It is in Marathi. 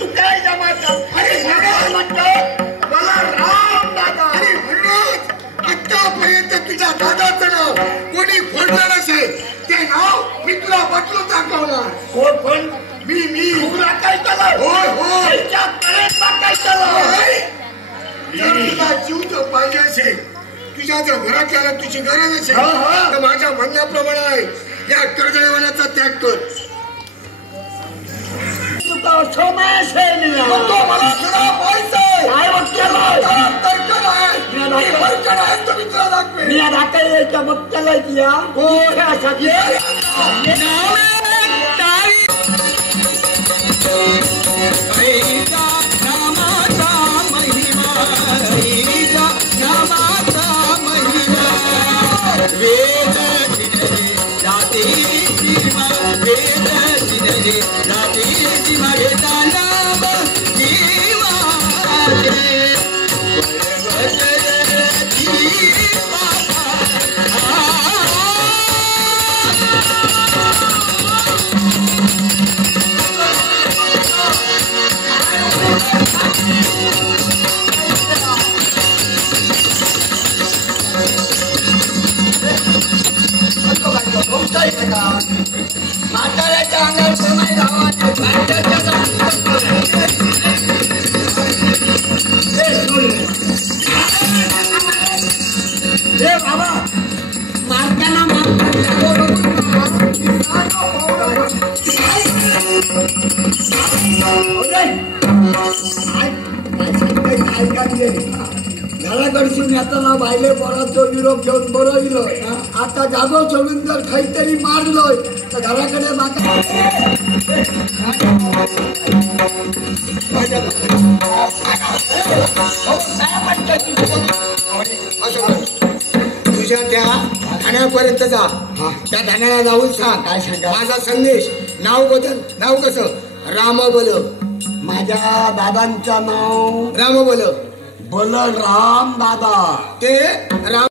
तू काय जमाचा? अरे म्हणतो मला राम दादा. अरे म्हणून आतापर्यंत तुझ्या दादाचं नाव कोणी फोडलं नसेल ते नाव मी तुला बदलून दाखवणार. कोण कोण? मी तुला काय केलं? होय होय. त्याच्या तळेला काय केलं? जर तुला जीव जर पाहिजे असेल, तुझ्या जर घरातल्याला तुझी गरज असेल तर माझ्या म्हणण्याप्रमाणे आहे या कर्दळेवाण्याचा त्याग कर. तो मला तुला बोलतोय काय मी दाखवायच्या मग त्याला दिया वेद जाते सीमा वेद जाते सीमा वेदा नाम जीवा म्हाताऱ्याच्या अंगावर समाई धावाचे बाबा मारताना घराकडसून येताना बायले पोरांचं निरोप घेऊन बरं इलं. आता जागो सोडून जर काहीतरी मारलोय तर घराकडे माता तुझ्या त्या ठाण्यापर्यंत जा. त्या ठाण्याला जाऊन सांग काय सांगा माझा संदेश. नाव बदल. नाव कसं? राम बोल. माझ्या दादांचं नाव राम बोल. बलराम दादा. ते राम